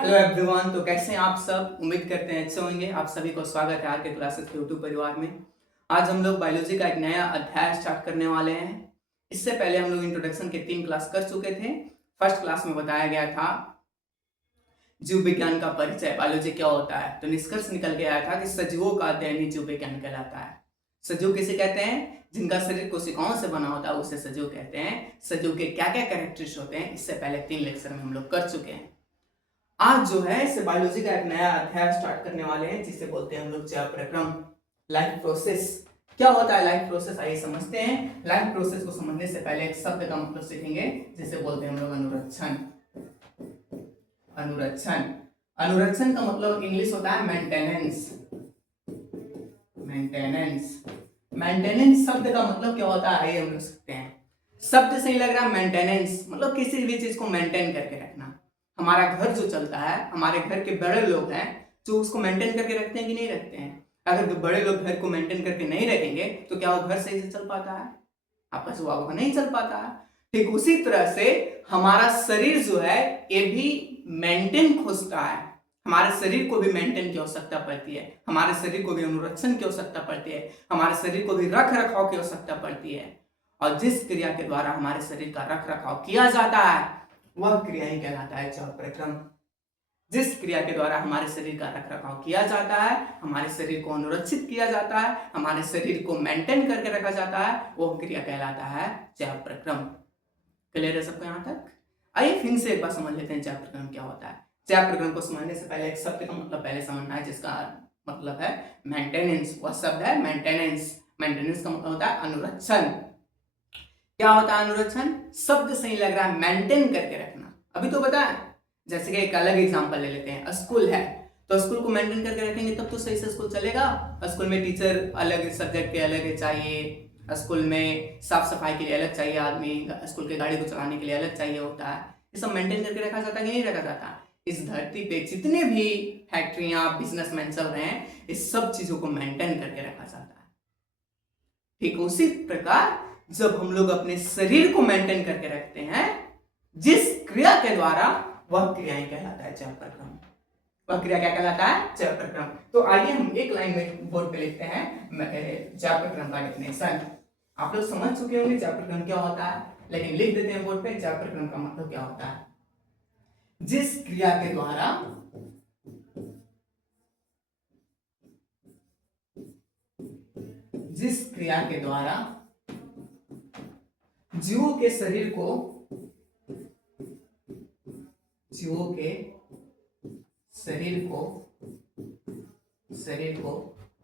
Hello everyone. तो कैसे हैं आप सब? उम्मीद करते हैं अच्छे होंगे। आप सभी को स्वागत है आर के क्लासेस के यूट्यूब परिवार में। आज हम लोग बायोलॉजी का एक नया अध्याय स्टार्ट करने वाले हैं। इससे पहले हम लोग इंट्रोडक्शन के 3 क्लास कर चुके थे। फर्स्ट क्लास में बताया गया था जीव विज्ञान का परिचय, बायोलॉजी क्या होता है। तो निष्कर्ष निकल के आया था कि सजीवों का अध्ययन ही जीव विज्ञान कहलाता है। सजीव किसे कहते हैं? जिनका शरीर कोशिकाओं से बना होता है उसे सजीव कहते हैं। सजीव के क्या क्या कैरेक्टरिस्टिक्स होते हैं, इससे पहले 3 लेक्चर में हम लोग कर चुके हैं। आज जो है इसे बायोलॉजी का एक नया अध्याय स्टार्ट करने वाले हैं, जिसे बोलते हैं हम लोग जैव प्रक्रम, लाइफ प्रोसेस। क्या होता है लाइफ प्रोसेस, आइए समझते हैं। लाइफ प्रोसेस को समझने से पहले एक शब्द का मतलब सीखेंगे, जिसे बोलते हैं हम लोग अनुरक्षण। अनुरक्षण अनुरक्षण का मतलब इंग्लिश होता है मेंटेनेंस। मेंटेनेंस मेंटेनेंस शब्द का मतलब क्या होता है, आइए हम लोग सीखते हैं। शब्द से ही लग रहा है मेंटेनेंस, मतलब किसी भी चीज को मेंटेन करके रखना। हमारा घर जो चलता है, हमारे घर के बड़े लोग हैं जो उसको मेंटेन करके रखते हैं कि नहीं रखते हैं। अगर बड़े लोग घर को मेंटेन करके नहीं रखेंगे तो क्या वो घर सही से चल पाता है? आपस में नहीं चल पाता है। ठीक उसी तरह से हमारा शरीर जो है ये भी मेंटेन खोजता है। हमारे शरीर को भी मेंटेन की आवश्यकता पड़ती है, हमारे शरीर को भी अनुरक्षण की आवश्यकता पड़ती है, हमारे शरीर को भी रख रखाव की आवश्यकता पड़ती है। और जिस क्रिया के द्वारा हमारे शरीर का रख रखाव किया जाता है वह क्रिया ही कहलाता है जैव प्रक्रम। जिस क्रिया के द्वारा हमारे शरीर का रख रखाव किया जाता है, हमारे शरीर को अनुरक्षित किया जाता है, हमारे शरीर को मेंटेन करके रखा जाता है, वो क्रिया कहलाता है जैव प्रक्रम। क्लियर है सबको यहाँ तक? आइए फिर से एक बार समझ लेते हैं जैव प्रक्रम क्या होता है। जैव प्रक्रम को समझने से पहले एक शब्द का मतलब पहले समझना है, जिसका मतलब है मेंटेनेंस। वह शब्द है मेंटेनेंस। मेंटेनेंस का मतलब होता है अनुरक्षण। क्या होता है अनुरक्षण? शब्द सही लग रहा है, मेंटेन करके रखना। अभी तो बताया, जैसे कि एक अलग एग्जांपल ले लेते हैं। स्कूल है तो स्कूल को मेंटेन करके रखेंगे तब तो सही से स्कूल चलेगा। स्कूल में टीचर अलग सब्जेक्ट के अलग चाहिए, स्कूल में साफ सफाई के लिए अलग चाहिए आदमी, स्कूल के गाड़ी को चलाने के लिए अलग चाहिए होता है। ये सब मेंटेन करके रखा जाता है कि नहीं रखा जाता? इस धरती पे जितने भी फैक्ट्रियां, बिजनेसमैन चल रहे हैं, इस सब चीजों को मेंटेन करके रखा जाता है। ठीक उसी प्रकार जब हम लोग अपने शरीर को मेंटेन करके रखते हैं, जिस क्रिया के द्वारा, वह क्रिया ही कहलाता है जैव प्रक्रम। वह क्रिया क्या कहलाता है? जैव प्रक्रम। तो आइए हम एक लाइन में बोर्ड पे लिखते हैं जैव प्रक्रम का डेफिनेशन। आप लोग समझ चुके होंगे जैव प्रक्रम क्या होता है, लेकिन लिख देते हैं बोर्ड पे जैव प्रक्रम का मतलब क्या होता है। जिस क्रिया के द्वारा जीवों के शरीर को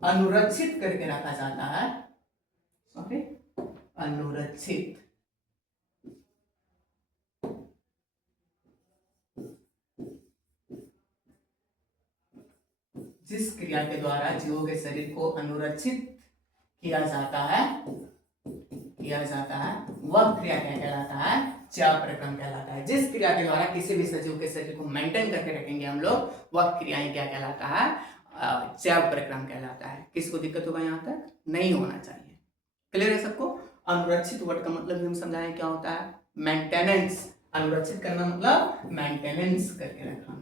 अनुरक्षित करके रखा जाता है। सॉरी, अनुरक्षित। जिस क्रिया के द्वारा जीवों के शरीर को अनुरक्षित किया जाता है वह क्रिया क्या कहलाता है? जैव प्रक्रम कहलाता है। जिस क्रिया के द्वारा किसी भी सजीव के शरीर को मेंटेन करके रखेंगे हम लोग, वह क्रिया ही क्या कहलाता है? जैव प्रक्रम कहलाता है। किसको दिक्कत होगा यहाँ तक? नहीं होना चाहिए। क्लियर है सबको? अनुरक्षित वर्ड का मतलब भी हम समझाएं क्या होता है? मेंटेनेंस। अनुरक्षित करना मतलब मेंटेनेंस करके रखना।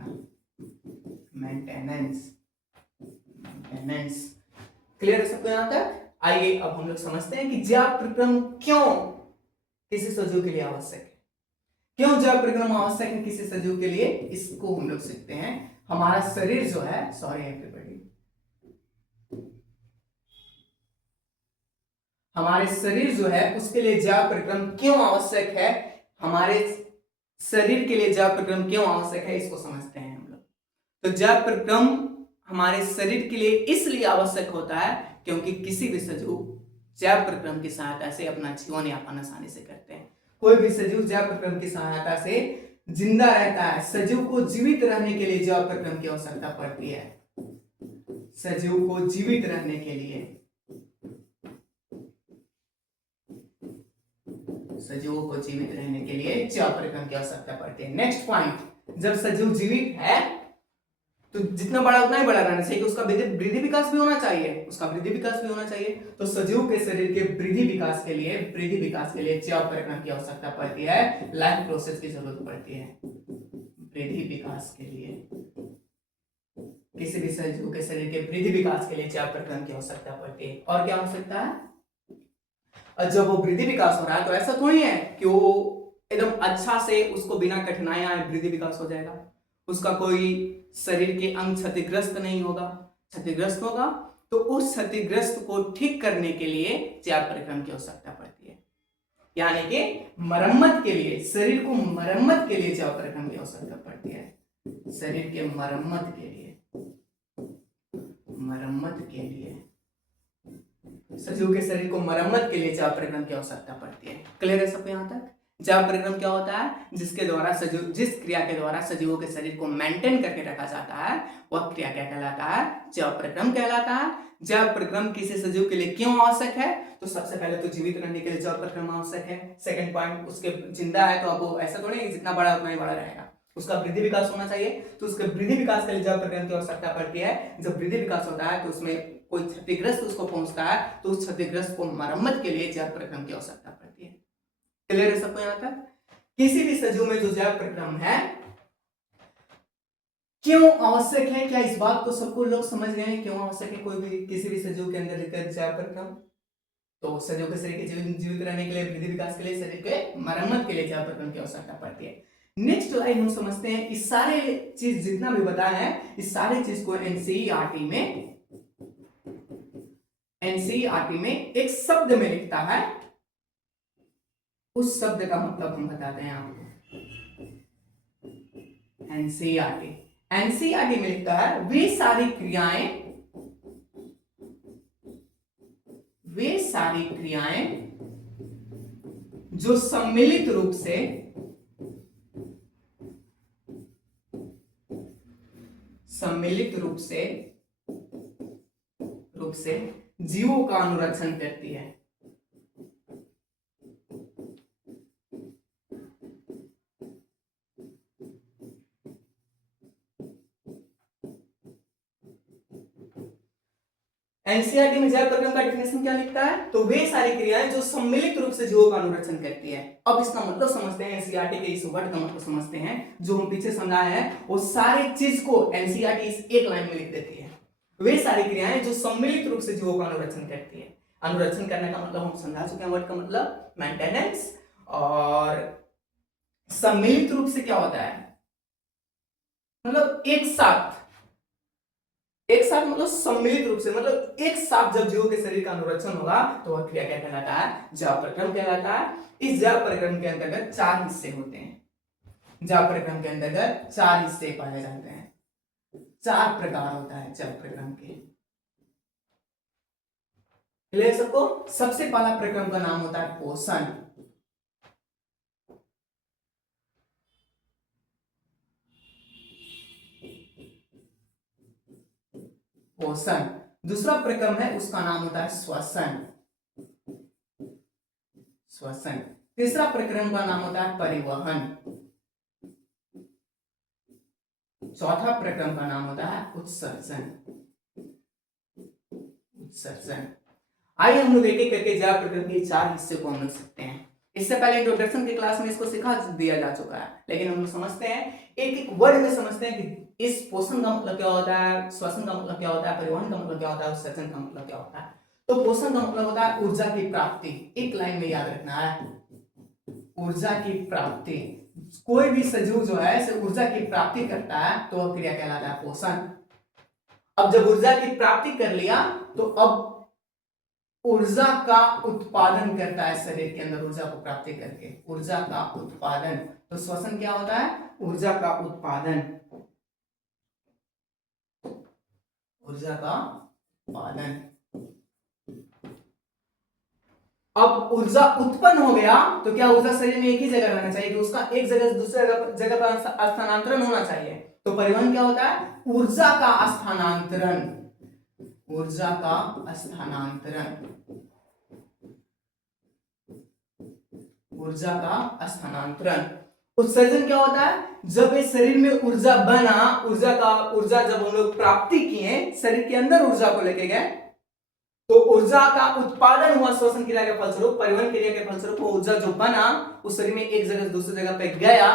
मेंटेनेंस। क्लियर है सबको यहाँ तक? आइए अब हम लोग समझते हैं कि जैव प्रक्रम क्यों किसी सजीव के लिए आवश्यक है। क्यों जैव प्रक्रम आवश्यक है किसी सजीव के लिए, इसको हम लोग सीखते हैं। हमारा शरीर जो है, सॉरी एवरीबॉडी, हमारे शरीर जो है उसके लिए जैव प्रक्रम क्यों आवश्यक है। हमारे शरीर के लिए जैव प्रक्रम क्यों आवश्यक है, इसको समझते हैं हम लोग। तो जैव प्रक्रम हमारे शरीर के लिए इसलिए आवश्यक होता है क्योंकि किसी भी सजीव जैव प्रक्रम की सहायता से अपना जीवन यापन आसानी से करते हैं। कोई भी सजीव जैव प्रक्रम की सहायता से जिंदा रहता है। सजीव को जीवित रहने के लिए जैव प्रक्रम की आवश्यकता पड़ती है। सजीव को जीवित रहने के लिए जैव प्रक्रम की आवश्यकता पड़ती है। नेक्स्ट पॉइंट, जब सजीव जीवित है तो जितना बड़ा उतना ही बड़ा रहना चाहिए, उसका वृद्धि विकास भी होना चाहिए। तो सजीव के शरीर के वृद्धि विकास के लिए जैव प्रक्रम की आवश्यकता पड़ती है। लाइफ प्रोसेस की जरूरत पड़ती है वृद्धि विकास के लिए। किसी भी सजीव के शरीर के वृद्धि विकास के लिए जैव प्रक्रम की आवश्यकता पड़ती है। और क्या आवश्यकता है? और जब वो वृद्धि विकास हो रहा है तो ऐसा थोड़ी है कि वो एकदम अच्छा से उसको बिना कठिनाई आए वृद्धि विकास हो जाएगा। उसका कोई शरीर के अंग क्षतिग्रस्त नहीं होगा। क्षतिग्रस्त होगा तो उस क्षतिग्रस्त को ठीक करने के लिए जैव प्रक्रम की आवश्यकता पड़ती है। यानी कि मरम्मत के लिए, शरीर को मरम्मत के लिए जैव प्रक्रम की आवश्यकता पड़ती है। शरीर के मरम्मत के लिए, मरम्मत के लिए, सजीव के शरीर को मरम्मत के लिए जैव प्रक्रम की आवश्यकता पड़ती है। क्लियर है सबको यहाँ तक? जैव प्रक्रम क्या होता है? जिसके द्वारा सजीव, जिस क्रिया के द्वारा सजीवों के शरीर को मेंटेन करके रखा जाता है वह क्रिया क्या कहलाता है? जैव प्रक्रम कहलाता है। जैव प्रक्रम किसी सजीव के लिए क्यों आवश्यक है? तो सबसे पहले तो जीवित रहने के लिए जैव प्रक्रम आवश्यक है। सेकंड पॉइंट, उसके जिंदा है तो अब वो ऐसा थोड़ी है जितना बड़ा उतना ही बड़ा रहेगा, उसका वृद्धि विकास होना चाहिए। तो उसके वृद्धि विकास के लिए जैव प्रक्रम की आवश्यकता पड़ती है। जब वृद्धि विकास होता है तो उसमें कोई क्षतिग्रस्त उसको पहुंचता है तो उस क्षतिग्रस्त को मरम्मत के लिए जैव प्रक्रम की आवश्यकता पड़ती है। क्लियर है सबको यहाँ तक? किसी भी सजीव में जो जैव प्रक्रम है क्यों आवश्यक है? क्या इस बात को सबको लोग समझ गए हैं क्यों आवश्यक है कोई भी किसी भी सजीव के अंदर जैव प्रक्रम? तो सजीव के शरीर के जीवित रहने के लिए, वृद्धि विकास के लिए, शरीर के मरम्मत के लिए जैव प्रक्रम की आवश्यकता पड़ती है। नेक्स्ट लाइन हम समझते हैं, इस सारे चीज जितना भी बताया है इस सारे चीज को एनसीईआरटी में एक शब्द में लिखता है। उस शब्द का मतलब हम बताते हैं आपको। एनसीईआरटी में लिखता है वे सारी क्रियाएं जो सम्मिलित रूप से जीवों का अनुरक्षण करती है। एनसीईआरटी में जैव प्रक्रम का डेफिनेशन क्या लिखता है? तो वे सारी क्रियाएं जो सम्मिलित रूप से जीवों का अनुरक्षण करती है। अब इसका मतलब समझते हैं, एनसीईआरटी के इस वर्ड का मतलब समझते हैं। जो हम पीछे समझाए हैं वो सारी चीज को एनसीईआरटी इस एक लाइन में लिख देती है। वे सारी क्रियाएं जो सम्मिलित रूप से जीवों का अनुरक्षण करती है। अनुरक्षण करने का मतलब हम समझा चुके हैं, वर्ड का मतलब मेंटेनेंस। और सम्मिलित रूप से क्या होता है? मतलब एक साथ मतलब सम्मिलित रूप से, मतलब एक साथ जब जीवों के शरीर का अनुरक्षण होगा तो वह क्रिया क्या कहलाता है? जैव प्रक्रम कहलाता है। इस जैव प्रक्रम के अंतर्गत 4 हिस्से होते हैं। जैव प्रक्रम के अंतर्गत 4 हिस्से पाए जाते हैं। 4 प्रकार होता है जैव प्रक्रम के। क्लियर सबको? सबसे पहला प्रक्रम का नाम होता है पोषण। दूसरा प्रक्रम है उसका नाम होता है श्वसन। तीसरा प्रक्रम का नाम होता है परिवहन। चौथा प्रक्रम का नाम होता है उत्सर्जन। आइए हम लोग एक एक करके जैव प्रक्रम के 4 हिस्से को हम लोग सकते हैं। इससे पहले इंट्रोडक्शन की क्लास में इसको सिखा दिया जा चुका है, लेकिन हम लोग समझते हैं एक एक वर्ड में समझते हैं कि इस पोषण का मतलब क्या होता है, श्वसन का मतलब क्या होता है, परिवहन का मतलब क्या होता है, उत्सर्जन का मतलब क्या होता है। तो पोषण का मतलब होता है ऊर्जा की प्राप्ति। एक लाइन में याद रखना है, ऊर्जा की प्राप्ति। कोई भी सजीव जो है इसे ऊर्जा की प्राप्ति करता है तो वह क्रिया कहलाता है पोषण। अब जब ऊर्जा की प्राप्ति कर लिया तो अब ऊर्जा का उत्पादन करता है शरीर के अंदर, ऊर्जा को प्राप्ति करके ऊर्जा का उत्पादन। तो श्वसन क्या होता है? ऊर्जा का उत्पादन। अब ऊर्जा उत्पन्न हो गया तो क्या ऊर्जा शरीर में एक ही जगह रहना चाहिए कि उसका एक जगह से दूसरे जगह पर स्थानांतरण होना चाहिए। तो परिवहन क्या होता है? ऊर्जा का स्थानांतरण। उत्सर्जन क्या होता है? जब इस शरीर में ऊर्जा बना, ऊर्जा जब हम लोग प्राप्ति किए, शरीर के अंदर ऊर्जा को लेके गए तो ऊर्जा का उत्पादन हुआ श्वसन क्रिया के फलस्वरूप, परिवहन क्रिया के फलस्वरूप ऊर्जा जो बना उस शरीर में एक जगह से दूसरी जगह पे गया,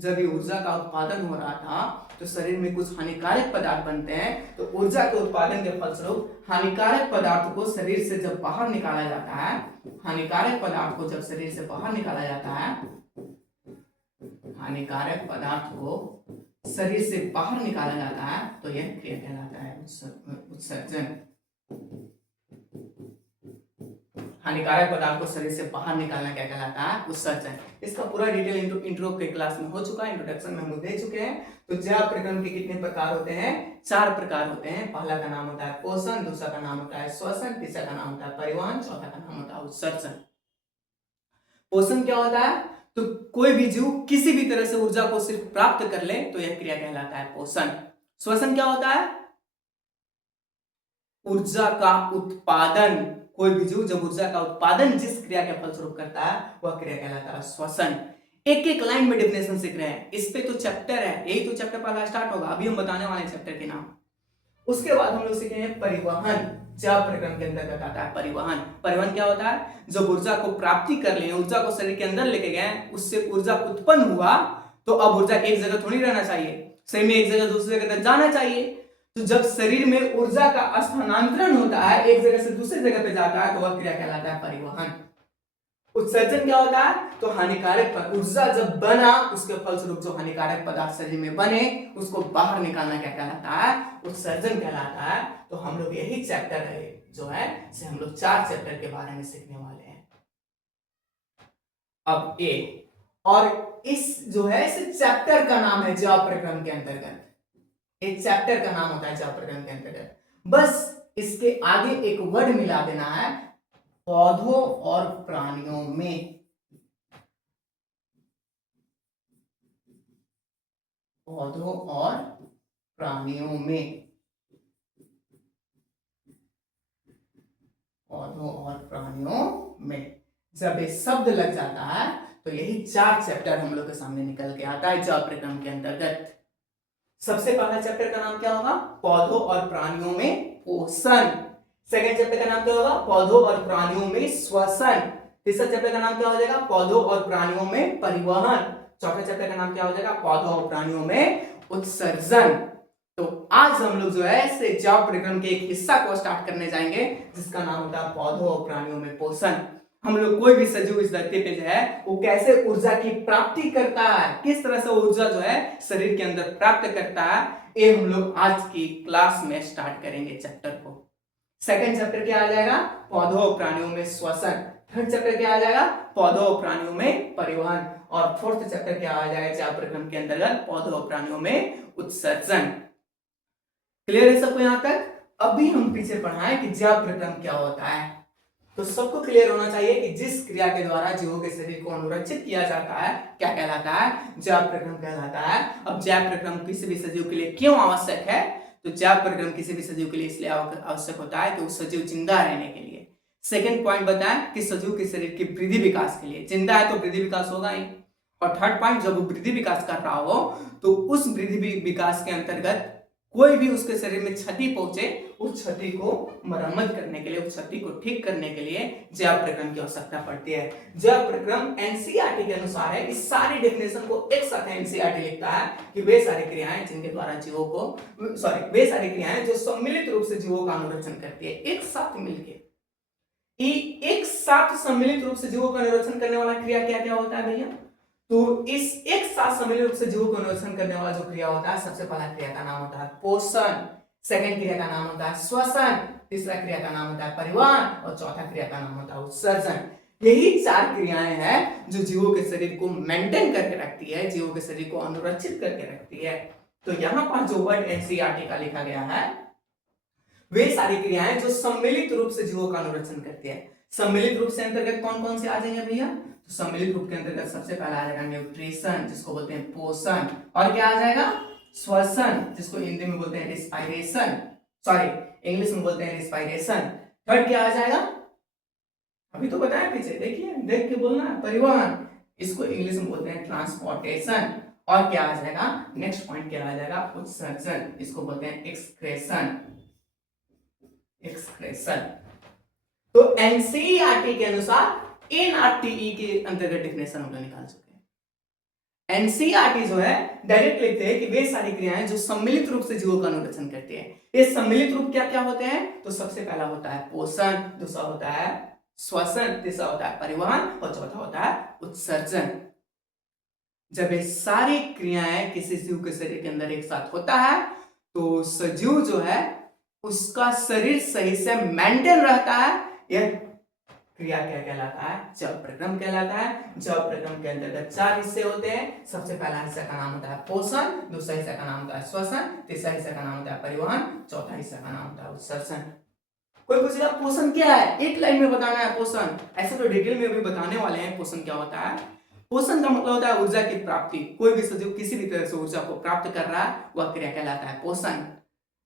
जब ये ऊर्जा का उत्पादन हो रहा था तो शरीर में कुछ हानिकारक पदार्थ बनते हैं, तो ऊर्जा के उत्पादन के फलस्वरूप हानिकारक पदार्थ को शरीर से जब बाहर निकाला जाता है, हानिकारक पदार्थ को जब शरीर से बाहर निकाला जाता है, हानिकारक पदार्थ को शरीर से बाहर निकाला जाता है, तो यह क्रिया कहलाता है उत्सर्जन। हानिकारक पदार्थ को शरीर से बाहर निकालना क्या कहलाता है? उत्सर्जन। इसका पूरा डिटेल इंट्रो के क्लास में हो चुका है, इंट्रोडक्शन में हम दे चुके हैं। तो ज्या प्रक्रम के कितने प्रकार होते हैं? 4 प्रकार होते हैं। पहला का नाम होता है पोषण, दूसरा का नाम होता है श्वसन, तीसरा का नाम होता है परिवहन, चौथा का नाम होता है उत्सर्जन। पोषण क्या होता है? तो कोई भी जीव किसी भी तरह से ऊर्जा को सिर्फ प्राप्त कर ले तो यह क्रिया कहलाता है पोषण। श्वसन क्या होता है? ऊर्जा का उत्पादन। कोई भी जीव जब ऊर्जा का उत्पादन जिस क्रिया के फलस्वरूप करता है वह क्रिया कहलाता है श्वसन। एक एक लाइन में डेफिनेशन सीख रहे हैं, इस पे तो चैप्टर है, यही तो चैप्टर पहला स्टार्ट होगा, अभी हम बताने वाले चैप्टर के नाम। उसके बाद हम लोग सीखेंगे परिवहन। ज्या प्रक्रम के अंतर्गत आता है परिवहन। परिवहन क्या होता है? जब ऊर्जा को प्राप्ति कर लिए, ऊर्जा को शरीर के अंदर लेके गए, उससे ऊर्जा उत्पन्न हुआ, तो अब ऊर्जा एक जगह थोड़ी रहना चाहिए, सही में एक जगह दूसरी जगह तक जाना चाहिए। तो जब शरीर में ऊर्जा का स्थानांतरण होता है, एक जगह से दूसरी जगह पे जाता है, तो वह क्रिया कहलाता है परिवहन। उत्सर्जन क्या होता है? तो हानिकारक ऊर्जा जब बना, उसके फलस्वरूप जो हानिकारक पदार्थ शरीर में बने उसको बाहर निकालना क्या कहलाता है? उत्सर्जन कहलाता है। तो हम लोग यही चैप्टर है जो है से हम लोग 4 चैप्टर के बारे में सीखने वाले हैं। अब ए और इस जो है इस चैप्टर का नाम है ज्या प्रक्रम के अंतर्गत। एक चैप्टर का नाम होता है ज्या प्रक्रम के अंतर्गत। बस इसके आगे एक वर्ड मिला देना है, पौधों और प्राणियों में। पौधों और प्राणियों में। पौधों और प्राणियों में जब ये शब्द लग जाता है तो यही 4 चैप्टर हम लोग के सामने निकल के आता है ज्या प्रक्रम के अंतर्गत। सबसे पहला चैप्टर का नाम क्या होगा? पौधों और प्राणियों में पोषण। सेकंड चैप्टर का नाम क्या होगा? पौधों और प्राणियों में श्वसन। तीसरा चैप्टर का नाम क्या हो जाएगा? पौधों और प्राणियों में परिवहन। चौथा चैप्टर का नाम क्या हो जाएगा? पौधों और प्राणियों में उत्सर्जन। तो आज हम लोग जो है ज्या प्रक्रम के एक हिस्सा को स्टार्ट करने जाएंगे जिसका नाम होता है पौधों और प्राणियों में पोषण। हम लोग कोई भी सजीव इस धरती पे जो है वो कैसे ऊर्जा की प्राप्ति करता है, किस तरह से ऊर्जा जो है शरीर के अंदर प्राप्त करता है, ये हम लोग आज की क्लास में स्टार्ट करेंगे चैप्टर को। सेकंड चैप्टर क्या आ जाएगा? पौधों और प्राणियों में श्वसन। थर्ड चैप्टर क्या आ जाएगा? पौधों और प्राणियों में परिवहन। और फोर्थ चैप्टर क्या आ जाएगा ज्या प्रक्रम के अंतर्गत? पौधों और प्राणियों में उत्सर्जन। क्लियर है सबको यहां तक? अभी हम पीछे पढ़ाएं कि ज्या प्रक्रम क्या होता है। तो सबको क्लियर होना चाहिए कि जिस क्रिया के द्वारा जीवों के शरीर को अनुरक्षित किया जाता है क्या कहलाता है? ज्या प्रक्रम कहलाता है। अब ज्या प्रक्रम किसी भी सजीव के लिए क्यों आवश्यक है? तो ज्या प्रक्रम किसी भी सजीव के लिए इसलिए आवश्यक होता है कि उस सजीव जिंदा रहने के लिए। सेकंड पॉइंट बताएं कि सजीव के शरीर की वृद्धि विकास के लिए। जिंदा है तो वृद्धि विकास होगा ही। और थर्ड पॉइंट, जब वो वृद्धि विकास कर रहा हो तो उस वृद्धि विकास के अंतर्गत कोई भी उसके शरीर में क्षति पहुंचे, उस क्षति को मरम्मत करने के लिए, उस क्षति को ठीक करने के लिए ज्या प्रक्रम की आवश्यकता पड़ती है। ज्या प्रक्रम एनसीईआरटी के अनुसार है। इस सारी डेफिनेशन को एक साथ एनसीईआरटी लिखता है कि वे सारी क्रियाएं जिनके द्वारा जीवों को वे सारी क्रियाएं जो सम्मिलित रूप से जीवों का अनुरक्षण करती है, एक साथ मिलकर एक साथ सम्मिलित रूप से जीवों का अनुरक्षण करने वाला क्रिया क्या क्या होता है भैया? तो इस एक साथ सम्मिलित रूप से जीवों को अनुरक्षण करने वाला जो क्रिया होता है, सबसे पहला क्रिया का नाम होता है पोषण, सेकंड क्रिया का नाम होता है श्वसन, तीसरा क्रिया का नाम होता है परिवहन और चौथा क्रिया का नाम होता है उत्सर्जन। यही 4 क्रियाएं हैं जो जीवों के शरीर को मेंटेन करके रखती है, जीवों के शरीर को अनुरक्षित करके रखती है। तो यहाँ पर जो वर्ड एनसीईआरटी का लिखा गया है वे सारी क्रियाएं जो सम्मिलित रूप से जीवों का अनुरक्षण करती है। सम्मिलित रूप से अंतर्गत कौन कौन से आ जाएंगे भैया? तो सम्मिलित रूप के अंतर्गत सबसे पहला आ जाएगा न्यूट्रिशन जिसको बोलते हैं पोषण, और क्या आ जाएगा? श्वसन जिसको हिंदी में बोलते हैं रिस्पायरेशन, सॉरी इंग्लिश में बोलते हैं रिस्पायरेशन। थर्ड क्या आ जाएगा? अभी तो बताया पीछे, देखिए देख के बोलना। परिवहन, इसको इंग्लिश में बोलते हैं ट्रांसपोर्टेशन। और क्या आ जाएगा? नेक्स्ट पॉइंट क्या आ जाएगा? उत्सर्जन, इसको बोलते हैं एक्सक्रेशन। एक्सक्रेशन। तो एनसीईआरटी के अनुसार एनआरटीई के अंतर्गत डेफिनेशन हम लोग निकाल चुके हैं। एनसीईआरटी जो है डायरेक्ट लिखते हैं कि वे सारी क्रियाएं जो सम्मिलित रूप से जीवों का अनुरक्षण करती है। ये सम्मिलित रूप क्या क्या होते हैं? तो सबसे पहला होता है पोषण, दूसरा होता है श्वसन, तीसरा होता है परिवहन और चौथा होता है उत्सर्जन। जब ये सारी क्रियाएं किसी जीव के शरीर के अंदर एक साथ होता है तो सजीव जो है उसका शरीर सही से मेंटेन रहता है। यह क्रिया क्या कहलाता है? जव प्रक्रम कहलाता है। जव प्रक्रम के अंतर्गत 4 हिस्से होते हैं। सबसे पहला हिस्सा का नाम होता है पोषण, दूसरा हिस्सा का नाम होता है श्वसन, तीसरा हिस्सा का नाम होता है परिवहन, चौथा हिस्सा का नाम होता है उत्सर्जन। कोई पूछेगा पोषण क्या है? एक लाइन में बताना है पोषण। ऐसे तो डिटेल में भी बताने वाले हैं पोषण क्या होता है। पोषण का मतलब होता है ऊर्जा की प्राप्ति। कोई भी सजीव किसी भी तरह से ऊर्जा को प्राप्त कर रहा है वह क्रिया कहलाता है पोषण।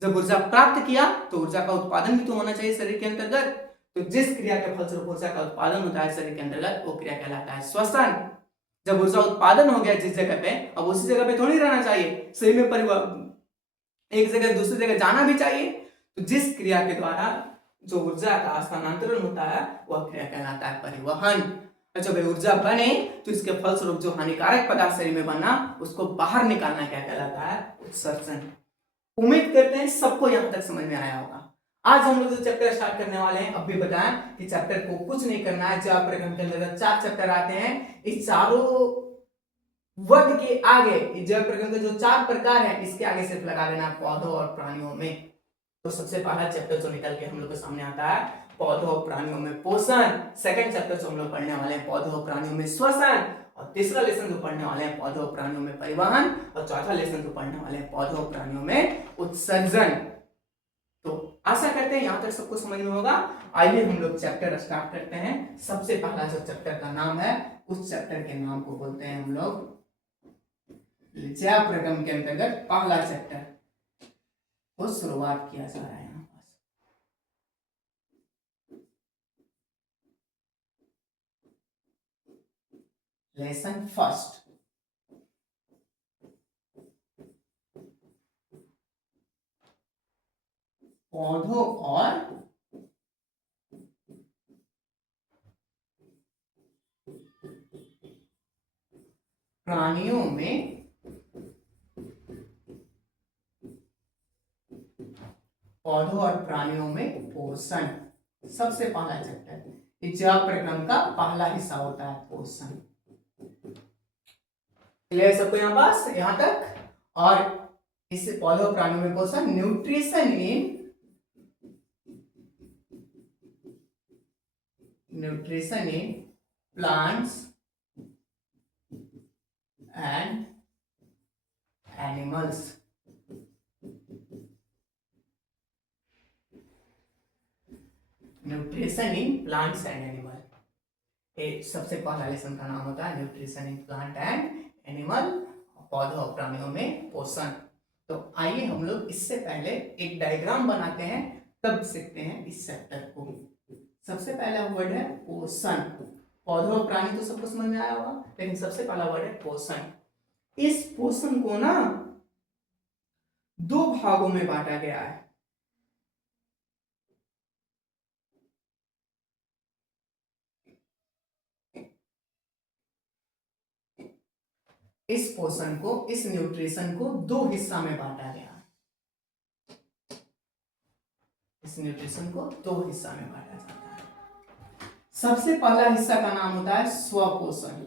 जब ऊर्जा प्राप्त किया तो ऊर्जा का उत्पादन भी तो होना चाहिए शरीर के अंतर्गत। तो जिस क्रिया के फलस्वरूप ऊर्जा का उत्पादन होता है शरीर के अंतर्गत वो क्रिया कहलाता है श्वसन। जब ऊर्जा उत्पादन हो गया जिस जगह पे, अब उसी जगह पे थोड़ी रहना चाहिए, शरीर में परिवर्तन एक जगह दूसरी जगह जाना भी चाहिए। तो जिस क्रिया के द्वारा जो ऊर्जा का स्थानांतरण होता है वह क्रिया कहलाता है परिवहन। जब ऊर्जा बने तो इसके फलस्वरूप जो हानिकारक पदार्थ शरीर में बना उसको बाहर निकालना क्या कहलाता है? उत्सर्जन। उम्मीद करते हैं सबको यहां तक समझ में आया होगा। आज हम लोग जो चैप्टर स्टार्ट करने वाले हैं, अब भी बताएं कि चैप्टर को कुछ नहीं करना है। जब प्रक्रम के अंदर 4 चैप्टर आते हैं, इस चारों वर्ग के आगे जब प्रक्रम के जो 4 प्रकार है इसके आगे सिर्फ लगा देना पौधों और प्राणियों में। तो सबसे पहला चैप्टर जो निकल के हम लोग के सामने आता है पौधों और प्राणियों में पोषण। सेकंड चैप्टर जो हम लोग पढ़ने वाले हैं पौधों और प्राणियों में श्वसन, और तीसरा लेसन जो पढ़ने वाले हैं पौधों और प्राणियों में परिवहन, और चौथा लेसन जो पढ़ने वाले हैं पौधों और प्राणियों में उत्सर्जन। तो आशा करते हैं यहां तक सबको समझ में होगा। आइए हम लोग चैप्टर स्टार्ट करते हैं। सबसे पहला जो चैप्टर का नाम है उस चैप्टर के नाम को बोलते हैं हम लोग जैव प्रक्रम के अंतर्गत पहला चैप्टर को शुरुआत किया जा रहा है। यहाँ पास लेसन फर्स्ट, पौधों और प्राणियों में पौधों और प्राणियों में पोषण। सबसे पहला चैप्टर जैव प्रक्रम का पहला हिस्सा होता है पोषण। क्लियर सबको यहाँ पास यहां तक? और इस पौधों और प्राणियों में पोषण nutrition in plants and animals. Nutrition in plants and animal, ये सबसे पहला लेसन का नाम होता है nutrition in plant and animal, पौधों और प्राणियों में पोषण। तो आइए हम लोग इससे पहले एक डायग्राम बनाते हैं तब सीखते हैं इस चैप्टर को। सबसे पहला वर्ड है पोषण। पौधों और प्राणी तो सबको समझ में आया होगा, लेकिन सबसे पहला वर्ड है पोषण। इस पोषण को ना 2 भागों में बांटा गया है। इस पोषण को, इस न्यूट्रिशन को 2 हिस्सा में बांटा गया है। इस न्यूट्रिशन को 2 हिस्सा में बांटा जाता है। सबसे पहला हिस्सा का नाम होता है स्वपोषण।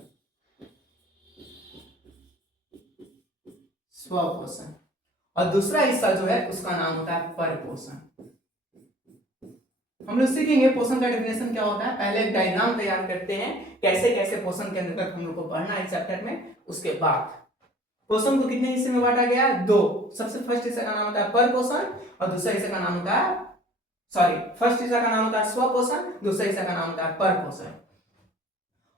स्वपोषण। और दूसरा हिस्सा जो है उसका नाम होता है परपोषण। हम लोग सीखेंगे पोषण का डेफिनेशन क्या होता है। पहले एक डायग्राम तैयार करते हैं कैसे कैसे पोषण के अंतर्गत हम लोग को पढ़ना है इस चैप्टर में। उसके बाद पोषण को कितने हिस्से में बांटा गया है? 2। सबसे फर्स्ट हिस्से का नाम होता है परपोषण और दूसरा हिस्से का नाम होता है फर्स्ट हिस्सा का नाम होता है स्वपोषण, दूसरा हिस्सा का नाम होता है परपोषण।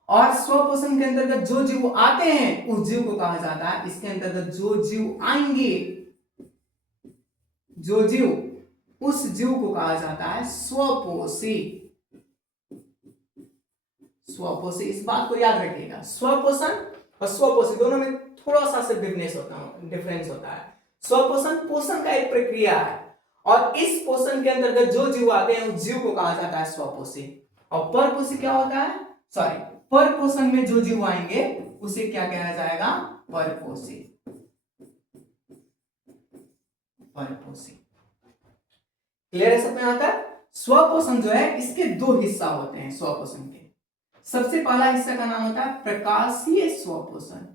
और स्वपोषण के अंतर्गत जो जीव आते हैं उस जीव को कहा जाता है, इसके अंतर्गत जो जीव आएंगे, जो जीव उस जीव को कहा जाता है स्वपोषी। स्वपोषी, इस बात को याद रखिएगा। स्वपोषण और स्वपोषी दोनों में थोड़ा सा सिर्फ डिफरेंस होता है। स्वपोषण पोषण का एक प्रक्रिया है और इस पोषण के अंतर्गत जो जीव आते हैं उस जीव को कहा जाता है स्वपोषी। और परपोषी क्या होता है? परपोषण में जो जीव आएंगे उसे क्या कहा जाएगा? परपोषी। परपोषी क्लियर है सब में आता है। स्वपोषण जो है इसके दो हिस्सा होते हैं स्वपोषण के। सबसे पहला हिस्सा का नाम होता है प्रकाशीय स्वपोषण।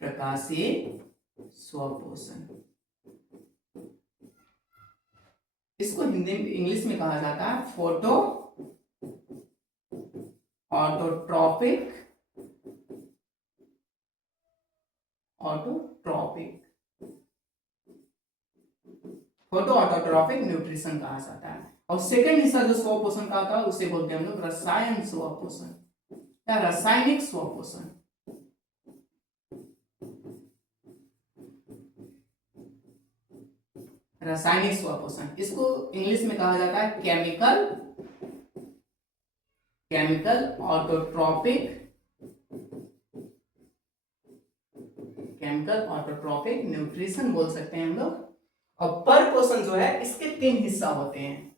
प्रकाशीय स्वपोषण इसको हिंदी में इंग्लिश में कहा जाता है photo autotrophic photo autotrophic nutrition कहा जाता है। और सेकंड हिस्सा जो स्वपोषण का होता है उसे बोलते हैं हम लोग रसायन स्वपोषण या रासायनिक स्वपोषण। रासायनिक स्वपोषण इसको इंग्लिश में कहा जाता है केमिकल ऑटोट्रॉपिक न्यूट्रिशन बोल सकते हैं हम लोग। और परपोषण जो है इसके तीन हिस्सा होते हैं।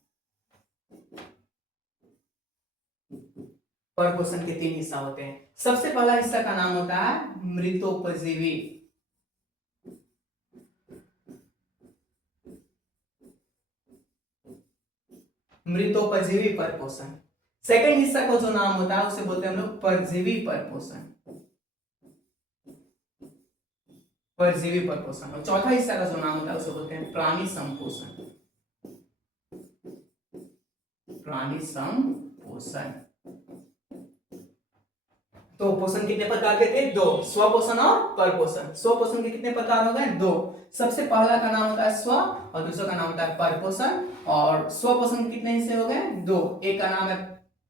परपोषण के तीन हिस्सा होते हैं। सबसे पहला हिस्सा का नाम होता है मृतोपजीवी। मृतोपजीवी परपोषण। सेकंड हिस्सा का जो नाम होता है उसे बोलते हैं हम लोग परजीवी परपोषण। परजीवी परपोषण। और चौथा हिस्सा का जो नाम होता है उसे बोलते हैं प्राणी संपोषण। प्राणी संपोषण। तो पोषण कितने प्रकार के थे? दो, स्वपोषण और परपोषण। स्वपोषण के कितने प्रकार हो गए? दो। सबसे पहला का नाम होता है स्व और दूसरा का नाम होता है परपोषण। और स्वपोषण के कितने हिस्से हो गए? दो। एक का नाम है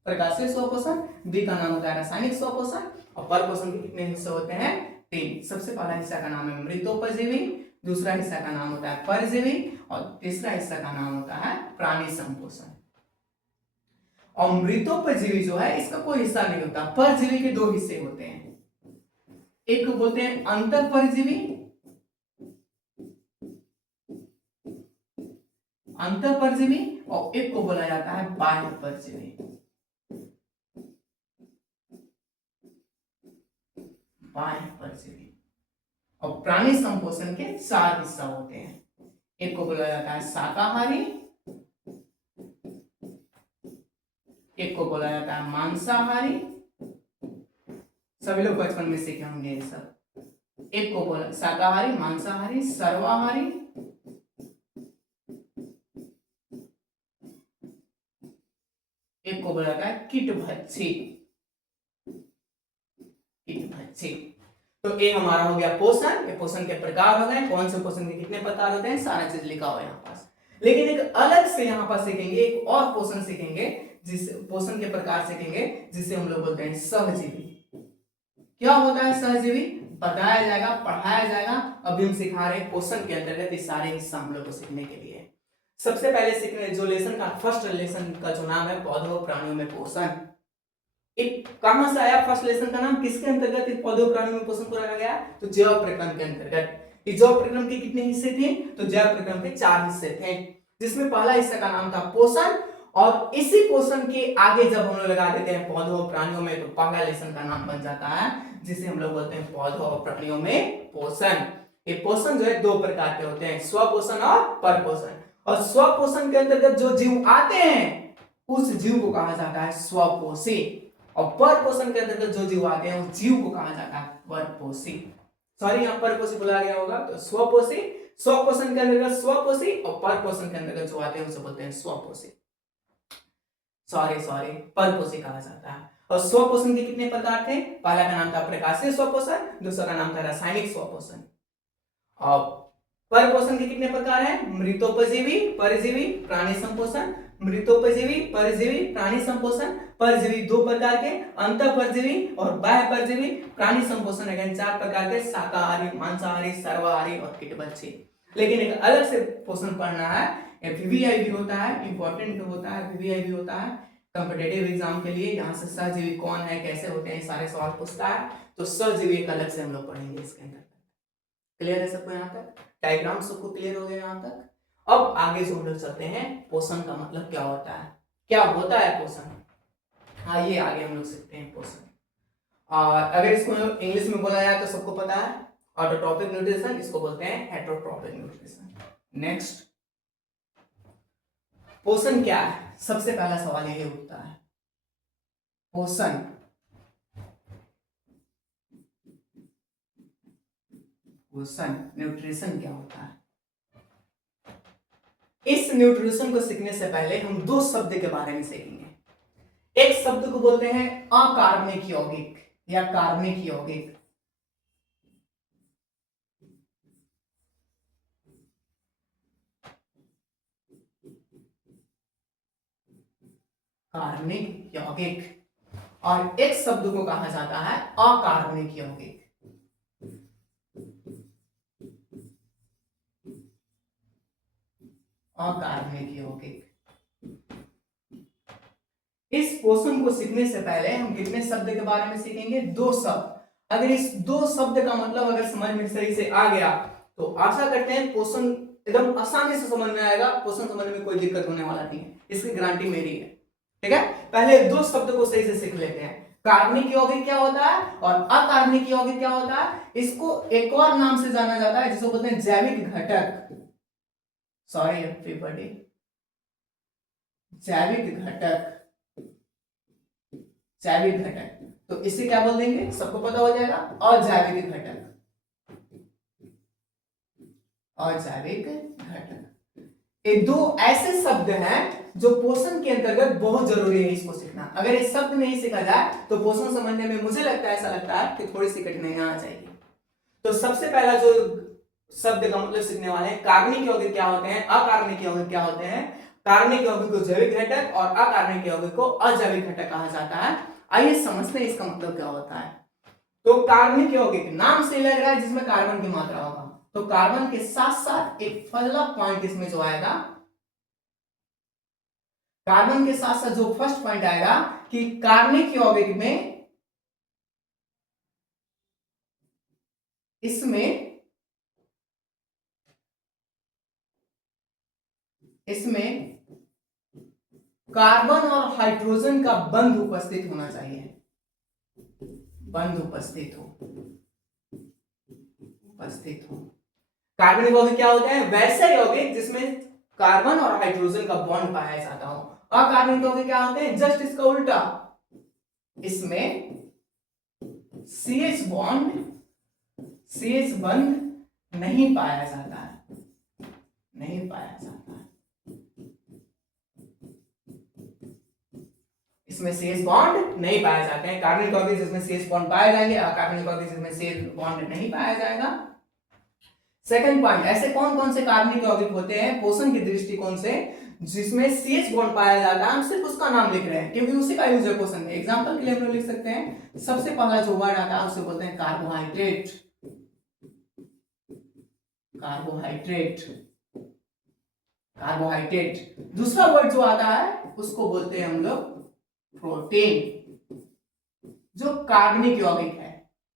प्रकाशीय स्वपोषण, बी का नाम होता है रासायनिक स्वपोषण और परपोषण के कितने हिस्से होते हैं? तीन। सबसे पहला हिस्सा का नाम है मृतोपजीवी, दूसरा हिस्सा का नाम होता है परजीवी और तीसरा हिस्सा का नाम होता है प्राणी संपोषण। और मृतोपजीवी जो है इसका कोई हिस्सा नहीं होता। परजीवी के दो हिस्से होते हैं, एक को बोलते हैं अंतःपरजीवी, और एक को बोला जाता है बाह्य परजीवी। बाह्य परजीवी। और प्राणी संपोषण के चार हिस्सा होते हैं, एक को बोला जाता है शाकाहारी, एक को बोला जाता है मांसाहारी, सभी लोग बचपन में सीखे होंगे ये सब। एक को बोला शाकाहारी, मांसाहारी, सर्वाहारी, एक को बोला जाता है कीटभक्षी। तो ये हमारा हो गया पोषण। ये पोषण के प्रकार हो गए, कौन से पोषण के कितने प्रकार होते हैं, सारा चीज लिखा हुआ है यहाँ पास। लेकिन एक अलग से यहाँ पर सीखेंगे, एक और पोषण सीखेंगे, जिस पोषण के प्रकार सीखेंगे जिसे हम लोग बोलते हैं सहजीवी। क्या होता है सहजीवी? बताया जाएगा, पढ़ाया जाएगा। अभी हम सिखा रहे हैं पोषण के अंतर्गत ये सारे हिस्सा हम लोग को सीखने के लिए। सबसे पहले सीखने जो लेसन का फर्स्ट लेसन का जो नाम है पौधों और प्राणियों में पोषण। एक कहां से आया फर्स्ट लेसन का नाम? किसके अंतर्गत पौधों और प्राणियों में पोषण पूरा गया? तो जैव प्रक्रम के अंतर्गत। इस जैव प्रक्रम के कितने हिस्से थे? तो जैव प्रक्रम के 4 हिस्से थे, जिसमें पहला हिस्सा का नाम था पोषण। और इसी पोषण के आगे जब हम लोग लगा देते हैं पौधों और प्राणियों में, तो पहला लेसन का नाम बन जाता है जिसे हम लोग बोलते हैं पौधों और प्राणियों में पोषण। ये पोषण जो है दो प्रकार के होते हैं, स्वपोषण और परपोषण। और स्वपोषण के अंतर्गत जो जीव आते हैं उस जीव को कहा जाता है स्वपोषी, और परपोषण के अंतर्गत जो जीव आते हैं उस जीव को कहा जाता है परपोषी। सॉरी, यहाँ परपोषी बुला गया होगा, तो स्वपोषी। स्वपोषण के अंतर्गत स्वपोषी और परपोषण के अंतर्गत जो आते हैं उसे बोलते हैं स्वपोषी। सॉरी, परपोषी कहा जाता है। और स्वपोषण के कितने प्रकार थे? पहला का नाम था प्रकाशीय स्वपोषण, दूसरा का नाम था रासायनिक स्वपोषण। और परपोषण के कितने प्रकार हैं? मृतोपजीवी, परजीवी, प्राणी संपोषण। मृतोपजीवी, परजीवी, प्राणी संपोषण। परजीवी दो प्रकार के, अंतःपरजीवी और बाह्य परजीवी। प्राणी संपोषण अगेन 4 प्रकार के, शाकाहारी, मांसाहारी, सर्वाहारी और कीटभक्षी। लेकिन एक अलग से पोषण पढ़ना है, वीवीआईबी होता है, इंपॉर्टेंट होता है, वीवीआईबी होता है कॉम्पिटिटिव एग्जाम के लिए। यहाँ से सहजीवी कौन है, कैसे होते हैं, सारे सवाल पूछता है। तो सहजीवी एक अलग से हम लोग पढ़ेंगे इसके अंदर। क्लियर है सबको यहाँ तक? डायग्राम सबको क्लियर हो गया यहाँ तक? अब आगे जो हम लोग चलते हैं, पोषण का मतलब क्या होता है, क्या होता है पोषण। हाँ ये आगे हम लोग सीखते हैं पोषण। और अगर इसको इंग्लिश में बोला जाए तो सबको पता है ऑटोट्रॉपिक न्यूट्रिशन, इसको बोलते हैं हेटरोट्रॉपिक न्यूट्रिशन। नेक्स्ट, पोषण क्या है? सबसे पहला सवाल यही उठता है, पोषण पोषण न्यूट्रिशन क्या होता है? इस न्यूट्रिशन को सीखने से पहले हम दो शब्द के बारे में सीखेंगे। एक शब्द को बोलते हैं अकार्बनिक यौगिक या कार्बनिक यौगिक। कार्बनिक यौगिक। और एक शब्द को कहा जाता है अकार्बनिक यौगिक। अकार्बनिक यौगिक। इस पोषण को सीखने से पहले हम कितने शब्द के बारे में सीखेंगे? दो शब्द। अगर इस दो शब्द का मतलब अगर समझ में सही से आ गया तो आशा करते हैं पोषण एकदम आसानी से समझ में आएगा, पोषण समझने में कोई दिक्कत होने वाला नहीं है, इसकी गारंटी मेरी है। ठीक है, पहले दो शब्द को सही से सीख लेते हैं। कार्बनिक यौगिक क्या होता है और अकार्बनिक यौगिक क्या होता है? इसको एक और नाम से जाना जाता है जिसको बोलते हैं जैविक घटक। सॉरी एवरीबॉडी, जैविक घटक। जैविक घटक तो इसे क्या बोल देंगे? सबको पता हो जाएगा, अजैविक घटक। अजैविक घटक। ये दो ऐसे शब्द हैं जो पोषण के अंतर्गत बहुत जरूरी है इसको सीखना। अगर ये शब्द नहीं सीखा जाए तो पोषण समझने में मुझे लगता है, ऐसा लगता है कि थोड़ी सी कठिनाइयां आ जाएगी। तो सबसे पहला जो शब्द का मतलब सीखने वाले हैं, कार्बनिक यौगिक क्या होते हैं, अकार्बनिक यौगिक क्या होते हैं। कार्बनिक यौगिक को जैविक घटक और अकार्बनिक यौगिक को अजैविक घटक कहा जाता है। आइए समझते हैं इसका मतलब क्या होता है। तो कार्बनिक यौगिक नाम से लग रहा है जिसमें कार्बन की मात्रा होगा, तो कार्बन के साथ साथ एक पहला पॉइंट इसमें जो आएगा, कार्बन के साथ साथ जो फर्स्ट पॉइंट आएगा कि कार्बनिक यौगिक में इसमें कार्बन और हाइड्रोजन का बंध उपस्थित होना चाहिए। बंध उपस्थित हो। कार्बनिक यौगिक क्या होते हैं? वैसे यौगिक जिसमें कार्बन और हाइड्रोजन का बॉन्ड पाया जाता हो। अकार्बनिक यौगिक क्या होते हैं? जस्ट इसका उल्टा, इसमें CH बंध नहीं पाया जाता है। इसमें CH बॉन्ड नहीं पाए जाते हैं। कार्बनिक यौगिक जिसमें CH बॉन्ड पाए जाएंगे, अकार्बनिक यौगिक जिसमें CH बॉन्ड नहीं पाया जाएगा। सेकंड पॉइंट, ऐसे कौन कौन से कार्बनिक यौगिक होते हैं पोषण के दृष्टिकोण से जिसमें CH बॉन्ड पाया जाता है? हम सिर्फ उसका नाम लिख रहे हैं क्योंकि उसी का यूज है पोषण में। एग्जांपल के लिए हम लोग लिख सकते हैं, सबसे पहला जो वर्ड आता है उसे बोलते हैं कार्बोहाइड्रेट। कार्बोहाइड्रेट। दूसरा वर्ड जो आता है उसको बोलते हैं हम लोग प्रोटीन, जो कार्बनिक यौगिक है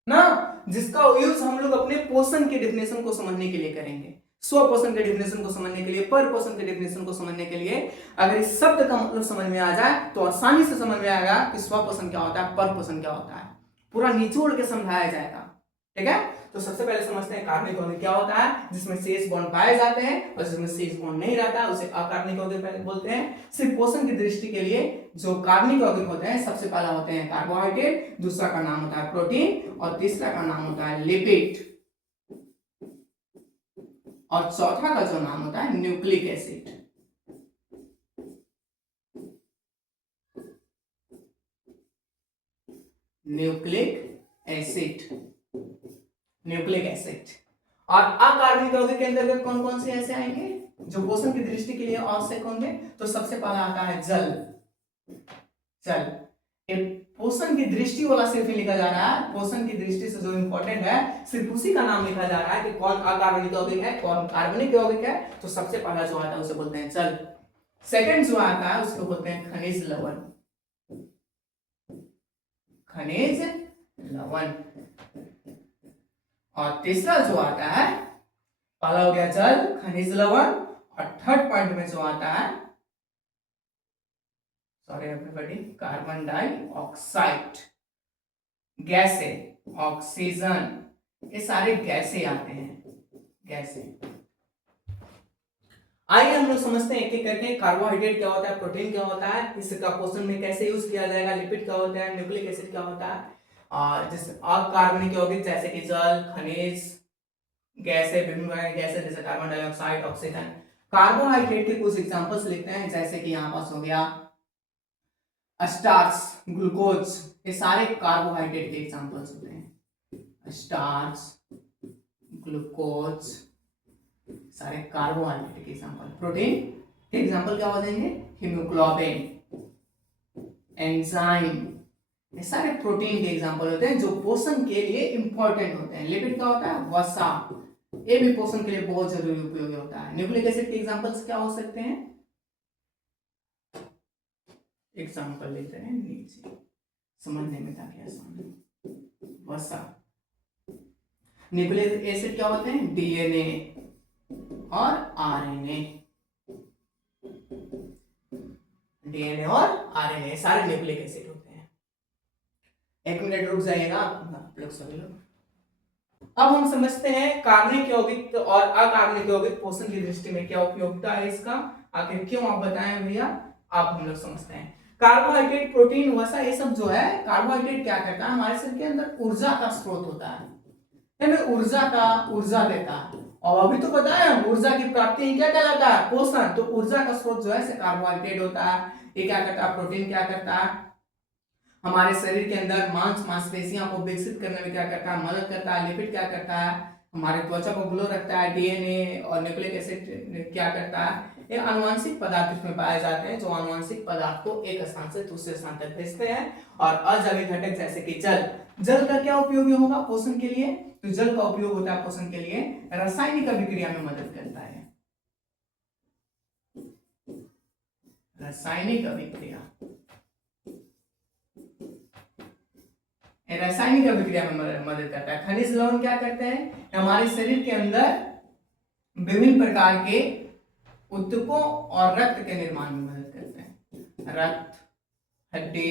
ना, जिसका यूज हम लोग अपने पोषण के डेफिनेशन को समझने के लिए करेंगे। स्व पोषण के डेफिनेशन को समझने के लिए, पर पोषण के डेफिनेशन को समझने के लिए अगर इस शब्द का मतलब समझ में आ जाए तो आसानी से समझ में आएगा कि स्व पोषण क्या होता है, पर पोषण क्या होता है, पूरा निचोड़ के समझाया जाएगा। ठीक है, तो सबसे पहले समझते हैं कार्बनिक यौगिक क्या होता है, जिसमें CH बॉन्ड पाए जाते हैं और जिसमें CH बॉन्ड नहीं रहता है उसे अकार्बनिक यौगिक बोलते हैं। सिर्फ पोषण की दृष्टि के लिए जो कार्बनिक यौगिक होते हैं, सबसे पहला होते हैं कार्बोहाइड्रेट, दूसरा का नाम होता है प्रोटीन और तीसरा का नाम होता है लिपिड और चौथा का जो नाम होता है न्यूक्लिक एसिड। Nucleic acid. और अकार्बनिक यौगिक के अंतर्गत कौन कौन से ऐसे आएंगे जो पोषण की दृष्टि के लिए आवश्यक होंगे? तो सबसे पहला आता है जल। पोषण की दृष्टि वाला सिर्फ ही लिखा जा रहा है, पोषण की दृष्टि से जो इंपॉर्टेंट है सिर्फ उसी का नाम लिखा जा रहा है कि कौन अकार्बनिक यौगिक है, कौन कार्बनिक यौगिक है। तो सबसे पहला जो आता है उसे बोलते हैं जल। सेकंड जो आता है उसको बोलते हैं खनिज लवण। और तीसरा जो आता है, पहला हो गया जल, खनिज लवण, और थर्ड पॉइंट में जो आता है सॉरी एवरीबॉडी, कार्बन डाइऑक्साइड, गैसें, ऑक्सीजन, ये सारे गैसें आते हैं, गैसें। आइए हम लोग समझते हैं एक एक करके। कार्बोहाइड्रेट क्या होता है, प्रोटीन क्या होता है, इसका पोषण में कैसे यूज किया जाएगा, लिपिड क्या होता है, न्यूक्लिक एसिड क्या होता है, और जिस अकार्बनिक यौगिक जैसे कि जल, खनिज, गैसें, विभिन्न प्रकार की गैसें जैसे कार्बन डाइऑक्साइड, ऑक्सीजन। कार्बोहाइड्रेट के कुछ एग्जांपल्स लिखते हैं, जैसे कि यहाँ पास हो गया स्टार्च, ग्लूकोज, ये सारे कार्बोहाइड्रेट के एग्जांपल्स होते हैं। स्टार्च, ग्लूकोज, सारे कार्बोहाइड्रेट के एग्जांपल। प्रोटीन के एग्जांपल क्या हो जाएंगे, हीमोग्लोबिन, एंजाइम, ये सारे प्रोटीन के एग्जांपल होते हैं जो पोषण के लिए इंपॉर्टेंट होते हैं। लिपिड क्या होता है, वसा, ये भी पोषण के लिए बहुत जरूरी उपयोगी होता है। न्यूक्लिक एसिड के एग्जांपल्स क्या हो सकते हैं, एग्जांपल लेते हैं नीचे समझने में ताकि आसान हो। वसा, न्यूक्लिक एसिड क्या होते हैं, डीएनए और आरएनए, डीएनए और आरएनए सारे न्यूक्लिक एसिड होते हैं। एक मिनट रुक जाइएगा आप लोग सभी लोग। अब हम समझते हैं कार्बनिक यौगिक और अकार्बनिक यौगिक पोषण की दृष्टि में क्या उपयोगिता है इसका, आखिर क्यों आप बताएं भैया, आप हम लोग समझते हैं। कार्बोहाइड्रेट, प्रोटीन, वसा, ये सब जो है, कार्बोहाइड्रेट क्या करता है, हमारे शरीर के अंदर ऊर्जा का स्रोत होता है, हमें ऊर्जा देता है। और अभी तो पता है ऊर्जा की प्राप्ति क्या कहलाता है, पोषण। तो ऊर्जा का स्रोत जो है कार्बोहाइड्रेट होता है। ये क्या करता है, प्रोटीन क्या करता है, हमारे शरीर के अंदर मांसपेशियों को विकसित करने में क्या करता है, मदद करता है। लिपिड क्या करता है, हमारे त्वचा को ग्लो रखता है। डीएनए और न्यूक्लिक एसिड क्या करता है, ये आनुवांशिक पदार्थ इसमें पाए जाते हैं जो आनुवांशिक पदार्थ को एक स्थान से दूसरे स्थान तक भेजते हैं। और अजैविक घटक जैसे कि जल का क्या उपयोगी होगा पोषण के लिए, तो जल का उपयोग होता है पोषण के लिए, रासायनिक अभिक्रिया में मदद करता है। रासायनिक अभिक्रिया, रासायनिक अभिक्रिया में मदद करता है। खनिज लवण क्या करते हैं, हमारे शरीर के अंदर विभिन्न प्रकार के ऊतकों और रक्त के निर्माण में मदद करते हैं। रक्त, हड्डी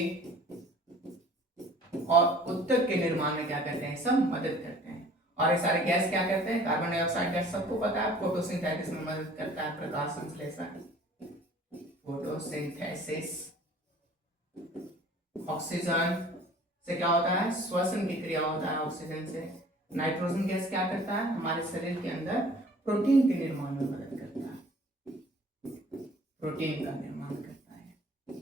और ऊतक के निर्माण में क्या करते हैं, सब मदद करते हैं। और ये सारे गैस क्या करते हैं, कार्बन डाइऑक्साइड गैस सबको पता है, फोटोसिंथेसिस में मदद करता है, प्रकाश संश्लेषण, फोटोसिंथेसिस। ऑक्सीजन से क्या होता है, श्वसन की क्रिया होता है ऑक्सीजन से। नाइट्रोजन गैस क्या करता है, हमारे शरीर के अंदर प्रोटीन के निर्माण में मदद करता है, प्रोटीन का निर्माण करता है,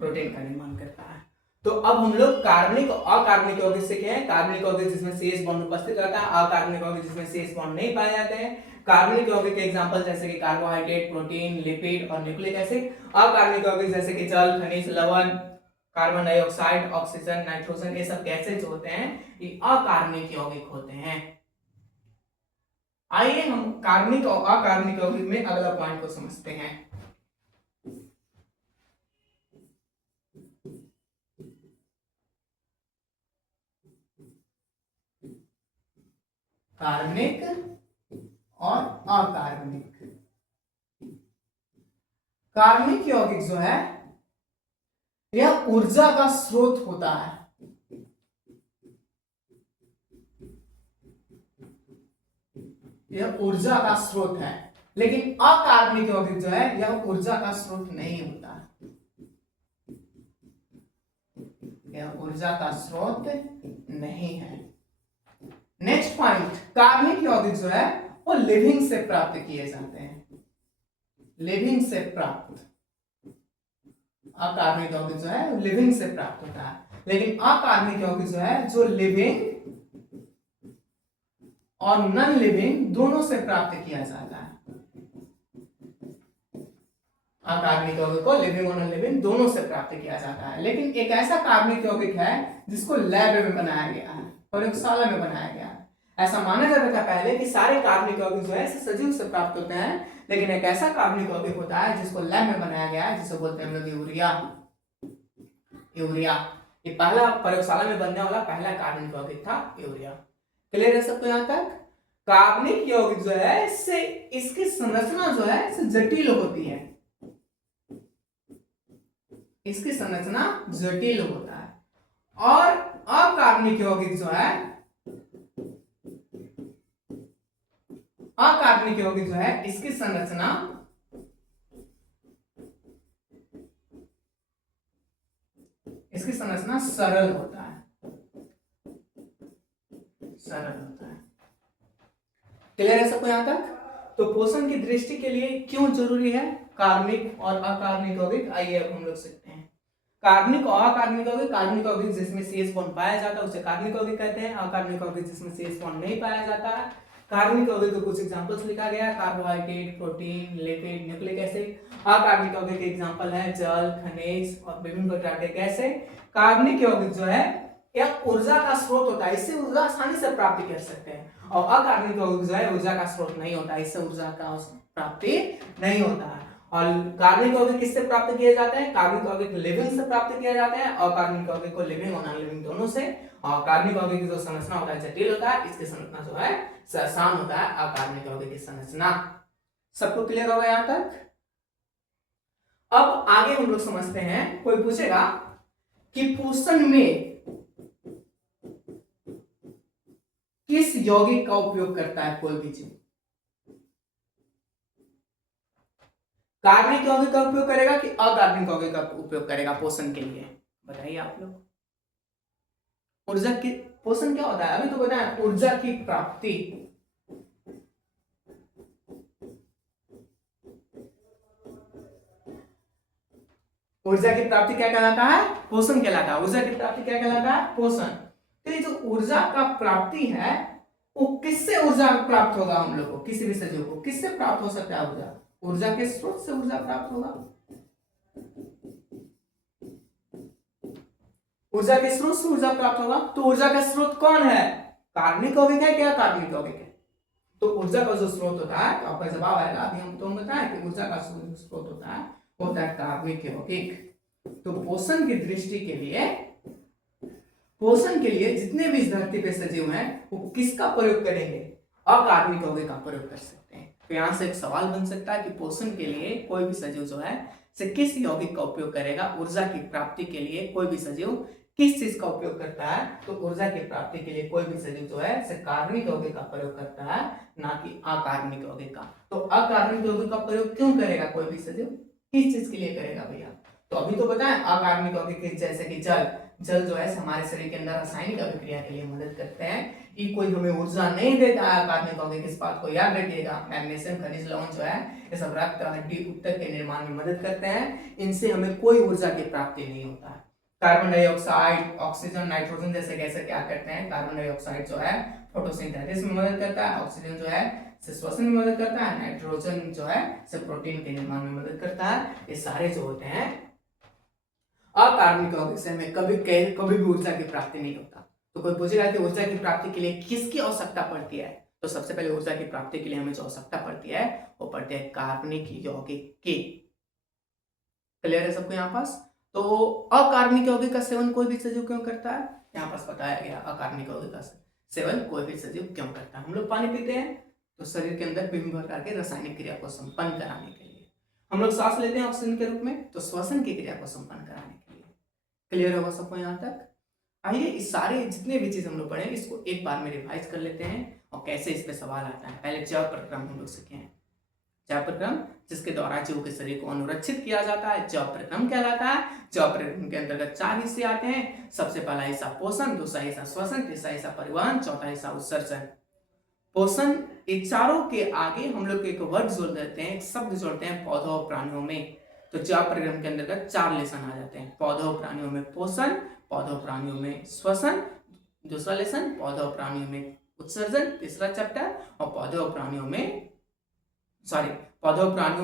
प्रोटीन का निर्माण करता है। तो अब हम लोग कार्बनिक और अकार्बनिक यौगिक से क्या है, कार्बनिक यौगिक जिसमें CH बॉन्ड उपस्थित रहता है, अकार्बनिक यौगिक जिसमें CH बॉन्ड नहीं पाए जाते हैं। कार्बनिक यौगिक के एग्जांपल जैसे कि कार्बोहाइड्रेट, प्रोटीन, लिपिड और न्यूक्लिक एसिड। अकार्बनिक यौगिक जैसे कि जल, खनिज, लवण, कार्बन डाइऑक्साइड, ऑक्सीजन, नाइट्रोजन, ये सब गैसेज होते हैं, ये अकार्बनिक यौगिक होते हैं। आइए हम कार्बनिक और अकार्बनिक यौगिक में अगला पॉइंट को समझते हैं। कार्बनिक और अकार्बनिक। कार्बनिक यौगिक जो है यह ऊर्जा का स्रोत होता है, यह ऊर्जा का स्रोत है। लेकिन अकार्बनिक यौगिक जो है यह ऊर्जा का स्रोत नहीं होता, यह ऊर्जा का स्रोत नहीं है। नेक्स्ट पॉइंट, कार्बनिक यौगिक जो है वो लिविंग से प्राप्त किए जाते हैं, लिविंग से प्राप्त। अकार्बनिक यौगिक जो है लिविंग से प्राप्त होता है, लेकिन अकार्बनिक यौगिक जो है जो लिविंग और नॉन लिविंग दोनों से प्राप्त किया जाता है। अकार्बनिक यौगिक को लिविंग और नॉन लिविंग दोनों से प्राप्त किया जाता है। लेकिन एक ऐसा कार्बनिक यौगिक है जिसको लैब में बनाया गया है, प्रयोगशाला में बनाया गया है। ऐसा माना जाता था पहले कि सारे कार्बनिक यौगिक जो है सजीव से प्राप्त होते हैं, लेकिन एक ऐसा कार्बनिक यौगिक होता है जिसको लैब में बनाया गया है, जिसे बोलते हैं हम लोग यूरिया। यूरिया ये पहला प्रयोगशाला में बनने वाला पहला कार्बनिक यौगिक था, यूरिया। क्लियर है सबको यहाँ तक? कार्बनिक यौगिक जो है इससे इसकी संरचना जो है जटिल होती है, इसकी संरचना जटिल होता है। और अकार्बनिक यौगिक जो है, अकार्बनिक यौगिक जो है इसकी संरचना सरल होता है, सरल होता है। क्लियर है सबको यहां तक? तो पोषण की दृष्टि के लिए क्यों जरूरी है कार्बनिक और अकार्बनिक यौगिक, आइए अब हम लोग सीखते हैं। कार्बनिक और अकार्बनिक यौगिक, कार्बनिक यौगिक जिसमें CH बॉन्ड पाया जाता है उसे कार्बनिक यौगिक कहते हैं। अकार्बनिक यौगिक जिसमें CH बॉन्ड नहीं पाया जाता है। कार्बनिक यौगिक के कुछ एग्जांपल्स लिखा गया है, carbohydrate, protein, lipid, nucleic acid. अकार्बनिक यौगिक के एग्जांपल है जल, खनिज और विभिन्न प्रकार के गैसें। कार्बनिक यौगिक जो है यह ऊर्जा का स्रोत होता है, इससे ऊर्जा आसानी से प्राप्ति कर सकते हैं। और अकार्बनिक यौगिक जो है ऊर्जा का स्रोत नहीं होता, इससे ऊर्जा का प्राप्ति नहीं होता है। और कार्बनिक यौगिक किससे प्राप्त किए जाते हैं? कार्बनिक यौगिक लिविंग से प्राप्त किए जाते हैं और कार्बनिक यौगिक को लिविंग और नॉन लिविंग दोनों से। और कार्बनिक यौगिक की जो संरचना होता है जटिल होता है, इसकी संरचना जो है आसान होता है अकार्बनिक यौगिक की संरचना। सबको क्लियर होगा यहां तक? अब आगे हम लोग समझते हैं, कोई पूछेगा कि पोषण में किस यौगिक का उपयोग करता है कोई भी जीव? कार्बनिक यौगिक का उपयोग करेगा कि अकार्बनिक यौगिक का उपयोग करेगा पोषण के लिए? बताइए आप लोग। ऊर्जा की पोषण क्या होता है? अभी तो बताया ऊर्जा की प्राप्ति। ऊर्जा की प्राप्ति क्या कहलाता है? पोषण कहलाता है। ऊर्जा की प्राप्ति क्या कहलाता है? पोषण। तो ये जो ऊर्जा का प्राप्ति है वो किससे ऊर्जा प्राप्त होगा? हम लोग को किसी भी सजीव को किससे प्राप्त हो सकता है ऊर्जा? ऊर्जा के स्रोत से ऊर्जा प्राप्त होगा। ऊर्जा के स्रोत से ऊर्जा प्राप्त होगा। तो ऊर्जा का स्रोत कौन है? कार्बनिक यौगिक है क्या कार्बनिक यौगिक है? तो ऊर्जा का जो स्रोत होता है, तो आपका जवाब आएगा, अभी हम तो बताएं कि ऊर्जा का स्रोत होता है वो होता है कार्बनिक यौगिक। तो पोषण की दृष्टि के लिए, पोषण के लिए जितने भी इस धरती पे सजीव हैं वो किसका प्रयोग करेंगे? अकार्बनिक यौगिक का प्रयोग कर सकते हैं। तो यहां से एक सवाल बन सकता है कि पोषण के लिए कोई भी सजीव जो है से किस यौगिक का उपयोग करेगा? ऊर्जा की प्राप्ति के लिए कोई भी सजीव किस चीज का उपयोग करता है? तो ऊर्जा की प्राप्ति के लिए कोई भी सजीव जो है से कार्बनिक यौगिक का प्रयोग करता है, ना कि अकार्बनिक यौगिक का। तो अकार्बनिक यौगिक का प्रयोग क्यों करेगा कोई भी सजीव? किस चीज के लिए करेगा भैया? तो अभी तो बताएं अकार्बनिक यौगिक जैसे कि जल, जल जो है हमारे शरीर के अंदर रासायनिक अभिक्रिया के लिए मदद करते हैं। ये कोई हमें ऊर्जा नहीं देता है अकार्बनिक यौगिक, इस बात को याद रखिएगा। मैग्नीशियम, खनिज, लवण जो है ये सब रक्त, हड्डी, ऊतक के निर्माण में मदद करते हैं। इनसे हमें कोई ऊर्जा की प्राप्ति नहीं होता है। कार्बन डाइऑक्साइड, ऑक्सीजन, नाइट्रोजन जैसे गैसें क्या करते हैं? कार्बन डाइऑक्साइड जो है फोटोसिंथेसिस में मदद करता है, ऑक्सीजन जो है श्वसन में मदद करता है, नाइट्रोजन जो है प्रोटीन के निर्माण में मदद करता है। ये सारे जो होते हैं अकार्बनिक यौगिक से हमें कभी भी ऊर्जा की प्राप्ति नहीं होता। तो कोई पूछेगा कि ऊर्जा की प्राप्ति के लिए किसकी आवश्यकता पड़ती है? तो सबसे पहले ऊर्जा की प्राप्ति के लिए हमें जो आवश्यकता पड़ती है वो पड़ती है कार्बनिक यौगिक की। क्लियर है सबको यहाँ पास? तो अकार्बनिक यौगिक का सेवन कोई भी सजीव क्यों करता है? यहाँ पास बताया गया अकार्बनिक यौगिक का सेवन कोई भी सजीव क्यों करता है। हम लोग पानी पीते हैं तो शरीर के अंदर विभिन्न प्रकार के रासायनिक क्रिया को संपन्न कराने के लिए। हम लोग सांस लेते हैं ऑक्सीजन के रूप में, तो श्वसन की क्रिया को संपन्न कराने के लिए। क्लियर होगा सबको यहाँ तक? आइए इस सारे जितने भी चीज हम लोग पढ़े इसको एक बार में रिवाइज कर लेते हैं और कैसे इस पे सवाल आता है। पहले जैव प्रक्रम हम लोग सीखे हैं। जैव प्रक्रम जिसके द्वारा जीव के शरीर को अनुरक्षित किया जाता है जैव प्रक्रम कहलाता है। जैव प्रक्रम के अंतर्गत 4 हिस्से आते हैं। सबसे पहला हिस्सा पोषण, दूसरा हिस्सा श्वसन, तीसरा हिस्सा परिवहन, चौथा हिस्सा उत्सर्जन। पोषण, इन चारों के आगे हम लोग एक वर्ड जोड़ देते हैं, एक शब्द जोड़ते हैं पौधों और प्राणियों में। तो जैव प्रक्रम के अंतर्गत 4 लेसन आ जाते हैं। पौधों और प्राणियों में पोषण, पौधों प्राणियों में श्वसन, दूसरा लेसन, पौधों प्राणियों में उत्सर्जन, तीसरा चैप्टर, और पौधों प्राणियों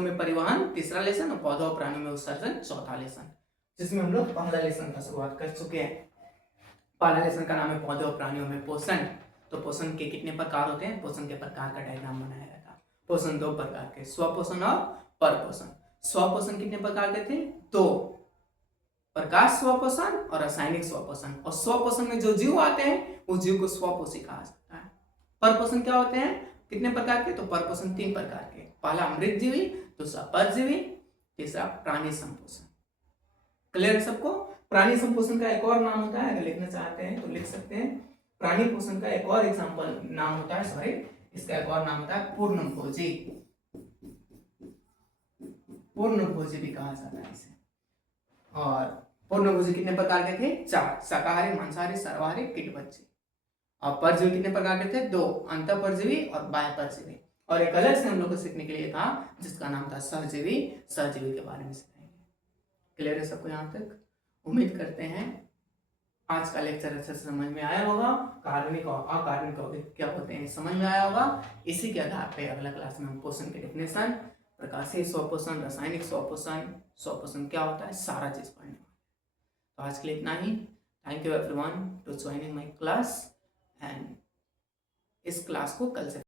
में परिवहन, तीसरा लेसन, और पौधों प्राणियों में उत्सर्जन, चौथा लेसन, जिसमें हम लोग पहला लेसन का शुरुआत कर चुके हैं। पहला लेसन का नाम है पौधों प्राणियों में पोषण। तो पोषण के कितने प्रकार होते हैं? पोषण के प्रकार का डायग्राम बनाया जाता है। पोषण 2 प्रकार के, स्वपोषण और परपोषण। स्वपोषण कितने प्रकार के थे? 2, प्रकाश स्वपोषण और रासायनिक स्वपोषण। और स्वपोषण में जो जीव आते हैं उस जीव को स्वपोषी कहा जाता है। परपोषण क्या होते हैं? कितने प्रकार के? तो परपोषण 3 प्रकार के। पहला मृतजीवी, दूसरा परजीवी, तीसरा प्राणी संपोषण। क्लियर है सबको? प्राणी संपोषण का एक और नाम होता है, अगर लिखना चाहते हैं तो लिख सकते हैं। प्राणी पोषण का एक और एग्जाम्पल नाम होता है, सॉरी, इसका एक और नाम होता है पूर्णभोजी। पूर्णभोजी भी कहा जाता है इसे। और पूर्णभोजी कितने प्रकार के थे? 4, शाकाहारी, मांसाहारी, सर्वाहारी, कीटभक्षी। और परजीवी कितने प्रकार के थे? 2, अंतःपरजीवी और बाह्य परजीवी। और एक अलग से हम लोग को सीखने के लिए था जिसका नाम था सहजीवी। सहजीवी के बारे में सीखेंगे। क्लियर है सबको यहाँ तक? उम्मीद करते हैं आज का लेक्चर अच्छे से समझ में आया होगा। कार्बनिक और अकार्बनिक यौगिक क्या होते हैं समझ में आया होगा। इसी के आधार पर अगला क्लास में हम पोषण की डेफिनेशन, प्रकाशीय स्वपोषण, रासायनिक स्वपोषण, स्वपोषण क्या होता है, सारा चीज पढ़ने वाले। तो आज के लिए इतना ही। Thank you everyone to joining my class. And इस क्लास को कल से